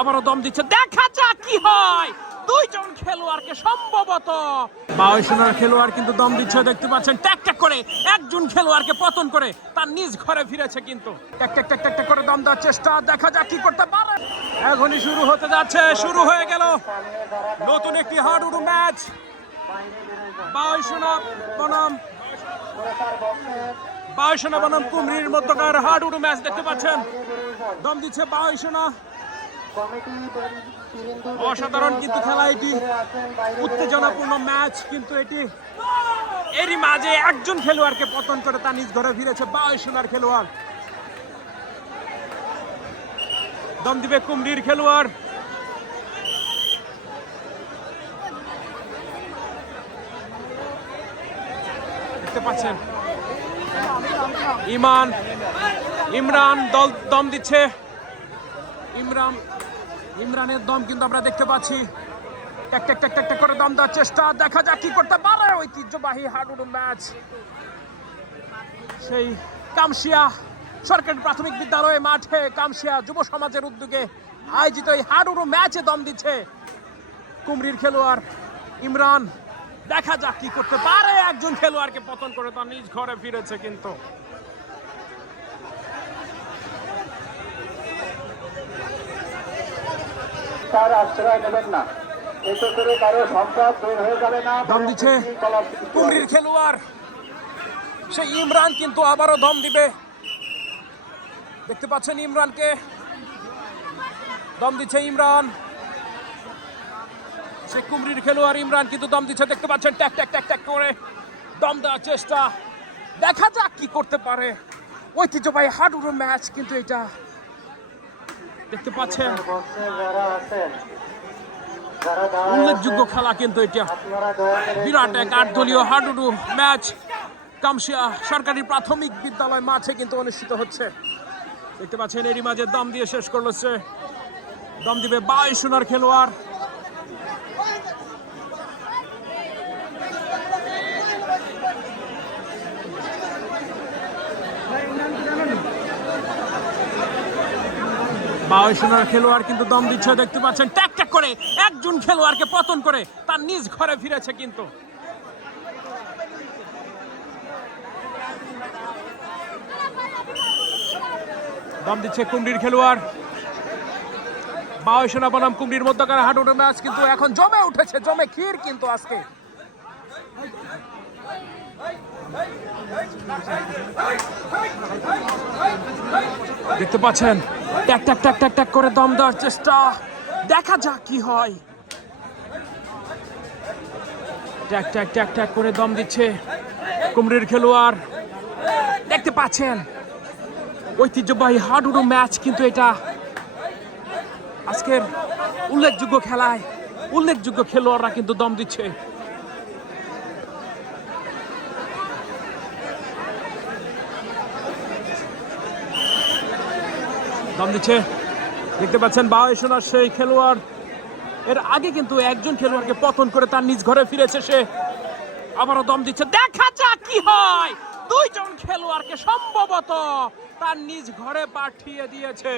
আবারও দম দিচ্ছে। দেখা যাক কি হয়। দুইজন খেলোয়াড়কে সম্ভবত বায়ুসেনার খেলোয়াড় কিন্তু দম দিচ্ছে, দেখতে পাচ্ছেন, ট্যাক ট্যাক করে একজন খেলোয়াড়কে পতন করে তার নিজ ঘরে ফিরেছে কিন্তু। ট্যাক ট্যাক ট্যাক ট্যাক করে দম দেওয়ার চেষ্টা, দেখা যাক কি করতে পারে। এখনই শুরু হতে যাচ্ছে, শুরু হয়ে গেল নতুন একটি হাডুডু ম্যাচ। বায়ুসেনা বনাম বায়ুসেনা বনাম কুমরির মধ্যকার হাডুডু ম্যাচ দেখতে পাচ্ছেন। দম দিচ্ছে বায়ুসেনা অসাধারণ কিন্তু খেলা এটি উত্তেজনাপূর্ণ ম্যাচ, কিন্তু এটি এরই মাঝে একজন খেলোয়াড়কে পতন করে তার নিজ ঘরে ফিরেছে বায়ুসেনার খেলোয়াড়। দম দিবে খেলোয়াড়। দেখতে পাচ্ছেন, ইমান, ইমরান দল দম দিচ্ছে। ইমরান ইমরানের দম কিন্তু আমরা দেখতে পাচ্ছি। ট্যাক ট্যাক ট্যাক ট্যাক করে দম দেওয়ার চেষ্টা। দেখা যাক কি করতে পারে ঐতিহ্যবাহী হাডুডু ম্যাচ। সেই কামশিয়া সরকারি প্রাথমিক বিদ্যালয়ে মাঠে কামশিয়া যুব সমাজের উদ্যোগে আয়োজিত এই হাডুডু ম্যাচে দম দিচ্ছে কুমরির খেলোয়াড় ইমরান। দেখা যাক কি করতে পারে একজন খেলোয়াড়কে পতন করে। তার নিজ ঘরে ফিরেছে কিন্তু। তার আশ্রয় নেবেন না। এতে করে কারও সম্পদ বের হয়ে যাবে না। দম দিচ্ছে কুমরির খেলোয়াড়। সেই ইমরান কিন্তু আবারও দম দিবে। দেখতে পাচ্ছেন ইমরানকে। দম দিচ্ছে ইমরান। সে কুমরির খেলোয়াড় ইমরান কিন্তু দম দিচ্ছে। দেখতে পাচ্ছেন ট্যাক ট্যাক ট্যাক ট্যাক করে দম দেওয়ার চেষ্টা। দেখা যাক কি করতে পারে। ঐতিহ্যবাহী হাডুডু ম্যাচ কিন্তু এটা। দেখতে পাচ্ছেন? উল্লেখযোগ্য খেলা কিন্তু এটা। বিরাট এক আট দলীয় হাডুডু ম্যাচ। কামশিয়া সরকারি প্রাথমিক বিদ্যালয় মাঠে কিন্তু অনুষ্ঠিত হচ্ছে। দেখতে পাচ্ছেন, এরই মাঝে দম দিয়ে শেষ করল দম দিবে সোনার খেলোয়াড়। বায়ুসোনার খেলোয়াড় কিন্তু দম দিচ্ছে, দেখতে পাচ্ছেন, ট্যাক ট্যাক করে একজন খেলোয়াড়কে পতন করে, তার নিজ ঘরে ফিরেছে কিন্তু। দম দিচ্ছে কুমড়ির খেলোয়াড়। বায়ুসেনা বনাম কুমড়ির মধ্যকার হাডুডু ম্যাচ কিন্তু এখন জমে উঠেছে, জমে ক্ষীর কিন্তু আজকে। দেখতে পাচ্ছেন ট্যাক ট্যাক ট্যাক ট্যাক ট্যাক করে দম দেওয়ার চেষ্টা। দেখা যাক কি হয়। ট্যাক ট্যাক ট্যাক ট্যাক করে দম দিচ্ছে কুমড়ির খেলোয়াড়। দেখতে পাচ্ছেন, ঐতিহ্যবাহী হাডুডু ম্যাচ কিন্তু এটা। আজকের উল্লেখযোগ্য খেলায় উল্লেখযোগ্য খেলোয়াড়রা কিন্তু দম দিচ্ছে। দম দিচ্ছে। দেখতে পাচ্ছেন বায়ুসোনার সেই খেলোয়াড়। এর আগে কিন্তু একজন খেলোয়াড়কে পতন করে তার নিজ ঘরে ফিরেছে সে। আবারও দম দিচ্ছে। দেখা যাক কি হয়। দুইজন খেলোয়াড়কে সম্ভবত তার নিজ ঘরে পাঠিয়ে দিয়েছে।